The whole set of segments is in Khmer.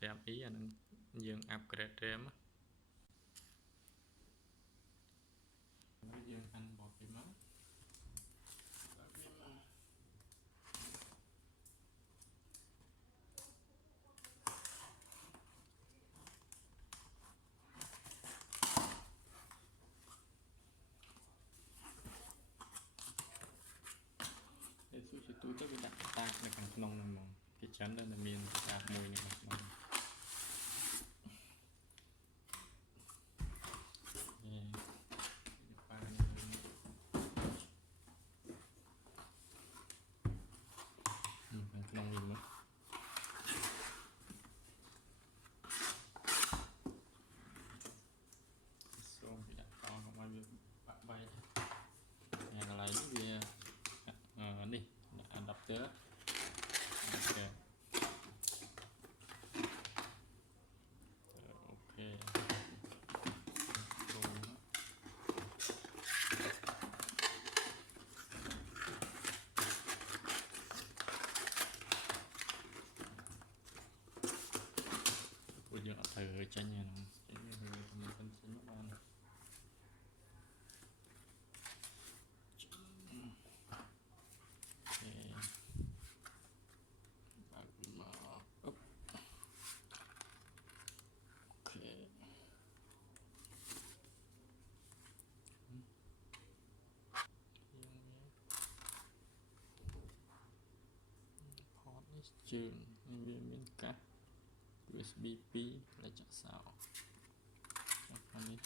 5E អានឹងយើង upgrade RAM យើងអានបតពីមកស៊ូជាទូទៅវាដាក់តាកនៅខាងក្នុងហ្នឹងហ្មងគេច្រើនតែមានតាកមួយនៅខាងក្នុងខាងក្នុងវិញមកសូមគេដាក់តកុំឲ្យវាបាក់បែកហើយកន្លែងនេះវានេះ adapter អូខេពួកយើងអត់ត្រូវចេញហ្នឹងចេញវាមិនចេញមកបានជើងវាមានកាស USB 2 លេខចាក់សោខាងនេះ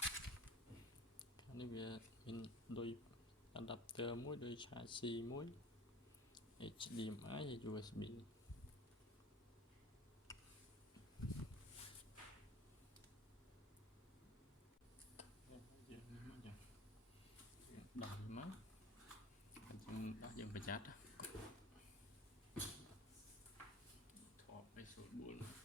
វាមានដូច adapter មួយដូច charge C មួយ HDMI ហើយ USB ដោះមកយើងប្រយ័ត្នថតไปសូត្រ4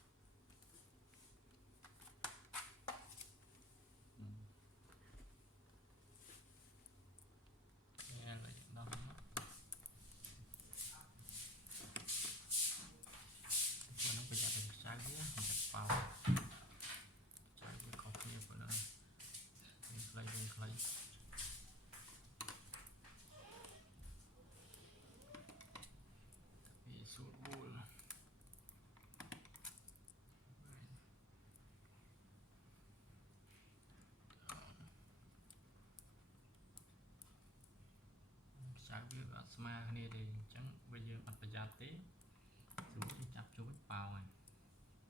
ចៅវាអត់ស្មើគ្នាទេអញ្ចឹងវាយើងអត់ប្រយ័ត្នទេសួរយើងចាប់ជួបប៉ោងហើយ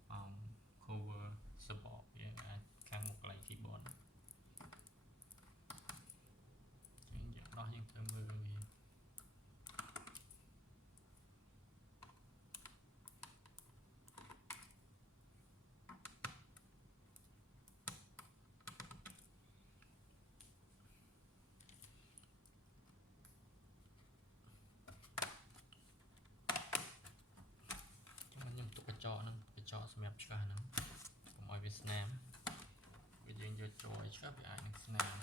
ប៉ោង cover support វាអាចខាងមុខកន្លែង keyboard អញ្ចឹងយើងដោះយើងត្រូវមើលវាកញ្ចក់ហ្នឹងកញ្ចក់សម្រាប់ឆ្កាស់ហ្នឹងកុំឲ្យវាស្នាមវាយើងយកចូលឲ្យឆ្កាស់វាអាចនឹងស្នាម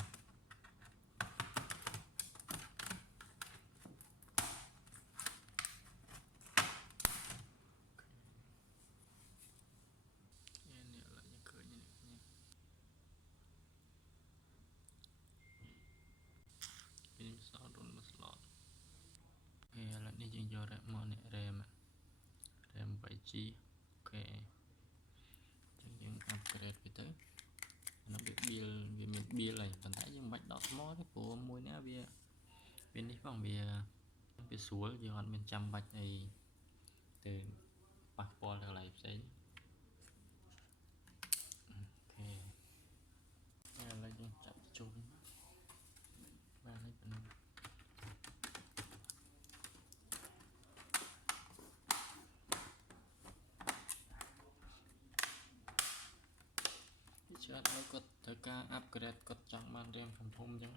នេះឥឡូវយើងឃើញនេះនេះសល់រុនមួយ slot ឥឡូវនេះយើងយក RAM RAM 3G អូខេអញ្ចឹងយើង upgrade វាទៅអានោះវាមាន build ហើយប៉ុន្តែយើងមិនបាច់ដកថ្មទេព្រោះមួយនេះវានេះផងវាស្រួលយើងអត់មានចាំបាច់អីទៅប៉ះពាល់ទៅកន្លែងផ្សេងអូខេឥឡូវយើងចាប់ជុំបានហើយប៉ុណ្ណឹងច្រើនឲ្យគាត់ត្រូវការ upgrade គាត់ចង់បាន RAM ធំអញ្ចឹង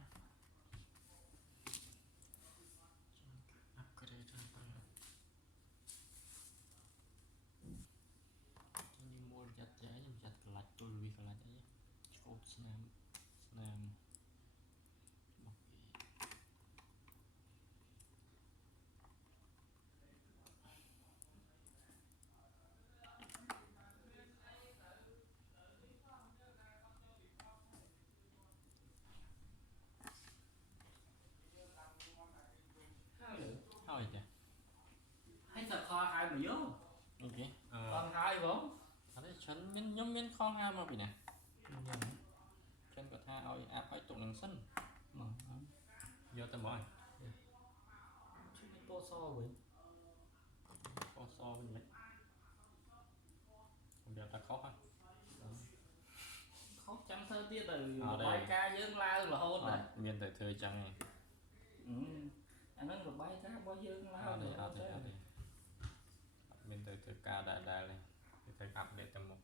upgrade ទៅនេះមូលចាត់ចាយខ្ញុំចាត់កន្លាច់ទល់វាកន្លាច់អីឆ្កូតស្នាម chân miên nhóm miên kho ngao mà bị nè chân có tha oi áp phải tụng năng sân mà vô tao mỏi chứ cái to so với kho so với mấy không biết ta khó ha khó chăng thơ tiết từ đây. bài ca dương lao là hôn này miên thời thơ chăng này anh nói một bài ca bao dương lao đây là hôn đây đấy đây miên thời thơ ca đại đại này thời áp để tầm một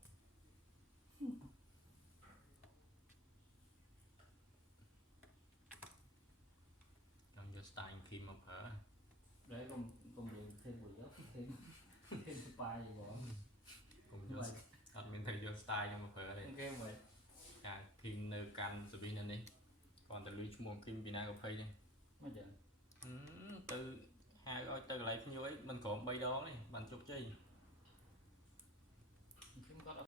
làm cho style khi mà phở đấy còn để thêm buổi đó thêm thêm bài gì đó cùng cho miên thời vô style cho mà phở đây ok vậy phim nơi can sự viên này còn từ lưới mùa kim bị nào phê đây mà giờ từ hai ơi từ lại như ấy mình còn bay đó này bằng chục chi chúng có